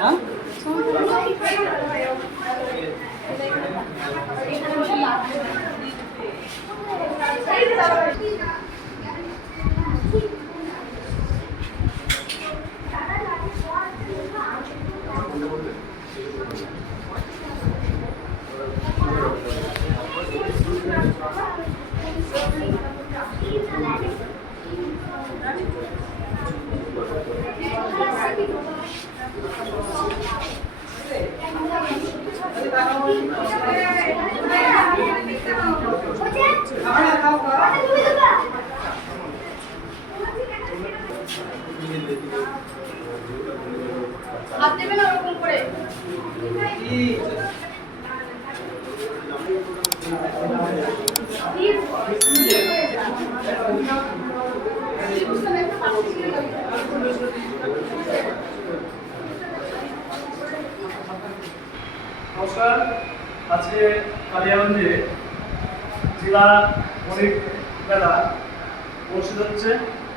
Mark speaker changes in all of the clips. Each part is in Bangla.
Speaker 1: 啊？从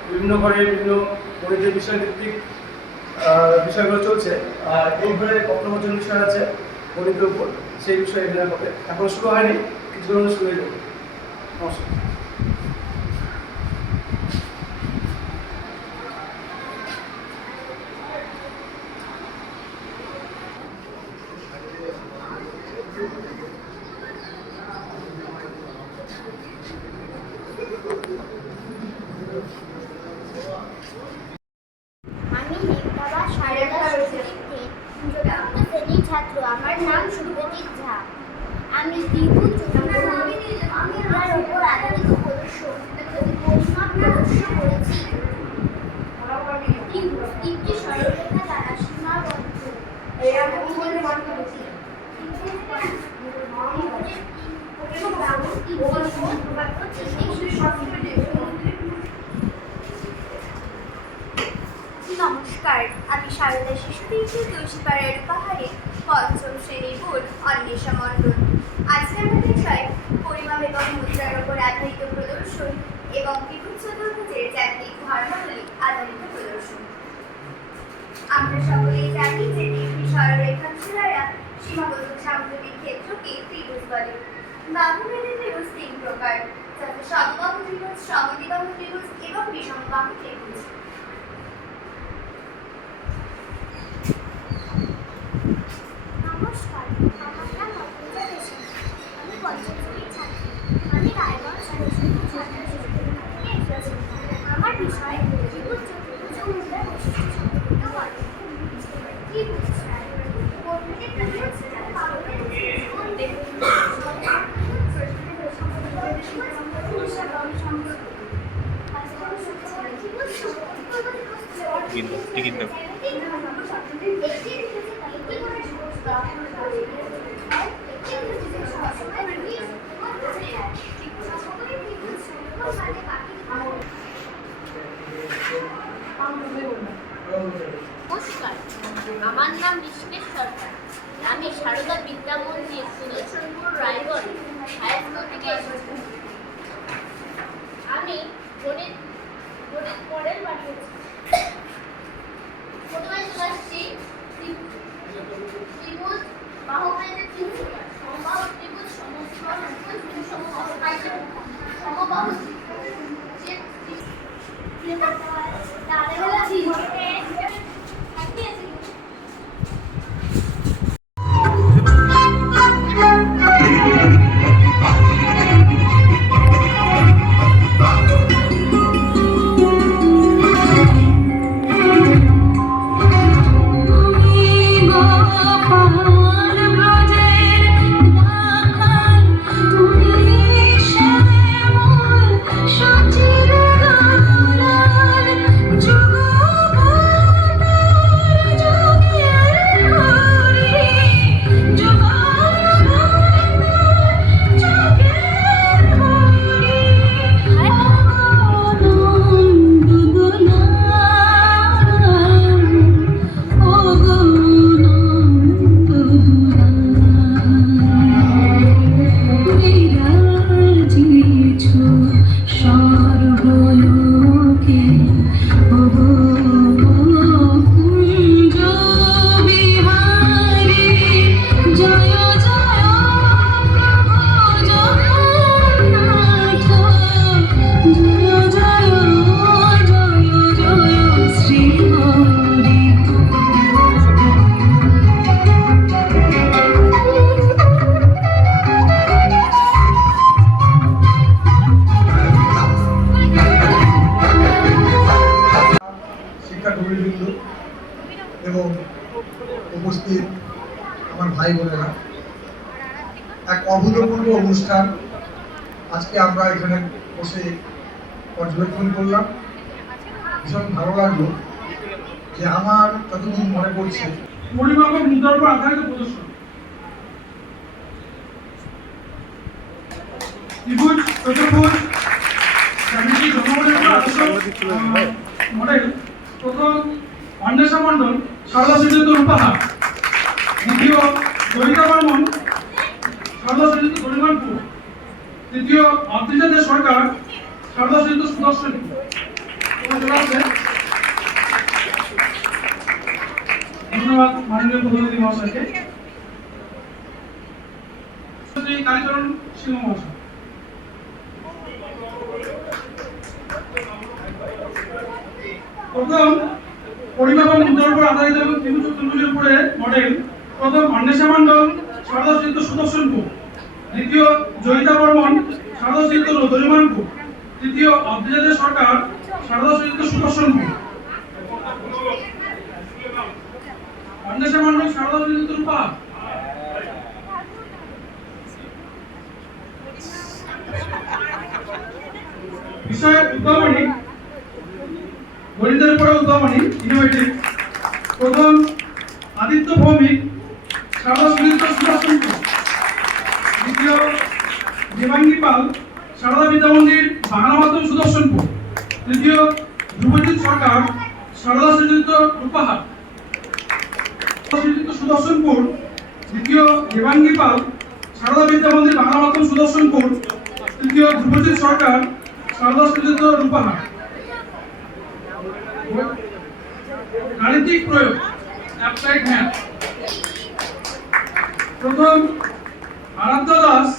Speaker 1: বিভিন্ন ঘরে বিভিন্ন গণিতের বিষয় ভিত্তিক বিষয়গুলো চলছে। আর এই ঘরে অপ্রবচন বিষয় আছে, গণিতের উপর, সেই বিষয়ে এখানে শুরু হয়নি কিছু ধরনের শুরু হয়ে যাবে। নমস্কার
Speaker 2: আমি নিমতলা সারদা সংস্কৃতিতে চতুর্থ শ্রেণির ছাত্র আমার নাম শুভজিৎ ঝা আমি দ্বিভু চতুর্থের উপর আধারিত প্রদর্শন পরিমাপ প্রদর্শ করেছি ত্রিভুজ তিনটি সরলরেখা দ্বারা সীমাবদ্ধ নমস্কার, আমি সারদা শিশু তুলসীপাড়ার পাহাড়ে পঞ্চম বোর্ড অন্বেষা আজকে বিষয় পরিমাপ এবং মুদ্রার উপর আধারিত প্রদর্শন এবং ত্রিভুজ চতুর্ভুজের জ্যামিতিক ধর্মাবলী আধারিত প্রদর্শন। আমরা সকলেই জানি যে সরলরেখাংশ দ্বারা সীমাবদ্ধ সামগ্রিক ক্ষেত্রকে ত্রিভুজ বলে। বাহুভেদে ত্রিভুজ তিন প্রকার। যাতে সমবাহু ত্রিভুজ সমদ্বিবাহু ত্রিভুজ এবং বিষমবাহু ত্রিভুজ নমস্কার আমার নাম অপূজা দেশি আমি পঞ্চম শ্রেণির ছাত্রী
Speaker 3: আমার বিষয় ত্রিভুজ চতুর্ভুজ ও মুদ্রার বৈশিষ্ট্য সম্পর্কিত গল্প ত্রিভুজ কোণমিতিক ত্রিভুজ পারমাণবিক ত্রিভুজ কোণ দেখুন
Speaker 4: টিকিট দাও।
Speaker 5: নমস্কার আমার নাম ঋষিকেশ সরকার আমি সারদা বিদ্যা মন্দির
Speaker 6: এক অভূতপূর্ব অনুষ্ঠান। আজকে আমরা এখানে বসে পর্যবেক্ষণ করলাম। ভীষণ ভালো লাগল যে আমার যতদূর মনে পড়ছে।
Speaker 7: মডেল, প্রথম অন্বেষা মণ্ডল, সারদা শ্রীযুক্ত রূপাহা দ্বিতীয় জয়িতা বর্মন সারদা শ্রীযুক্ত গরিমানপুর তৃতীয় অদ্রিজাদের সরকার সারদা শ্রীযুক্ত সুদর্শন ধন্যবাদ মাননীয় প্রতিনিধি মহাশয়কে। প্রথম আধারিত মডেল প্রথম অন্বেষা মণ্ডল সারদা সুদর্শনপুর দ্বিতীয়, জয়িতা বর্মন, সারদা চিত্ত দরিমানপুর তৃতীয় অব্দিজাদের সরকার, সারদা চিত্ত সুদর্শনপুর উদ্ভাবনী। উপরে উদ্ভাবনী প্রথম, আদিত্য ভৌমিক, সারদা দেবাঙ্গী পাল, সারদা বিদ্যা মন্দির, বাংলা মাধ্যম সুদর্শনপুর। তৃতীয় ধ্রুবজিৎ সরকার, সারদা শ্রীযুক্ত রূপাহাট। শ্রীযুক্ত সুদর্শনপুর, দ্বিতীয় দেবাঙ্গী পাল, সারদা বিদ্যা মন্দির, বাংলা মাধ্যম সুদর্শনপুর। তৃতীয় ধ্রুবজিৎ সরকার, সারদা শ্রীযুক্ত রূপাহাট। গাণিতিক প্রয়োগ, অ্যাপ্লাইড ম্যাথ। প্রথম, আরাধ্য দাস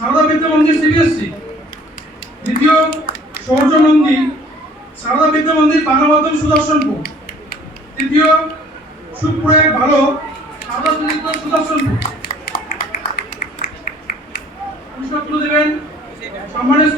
Speaker 7: সারদা বিদ্যা মন্দির সিবিএসসি দ্বিতীয় সৌর্য মন্দির সারদা বিদ্যা মন্দির বাংলা মাধ্যম সুদর্শনপুর, তৃতীয় সুপ্রয়োগ ভালো সারদা বিদ্যা সুদর্শনপুর। দেবেন সম্মানের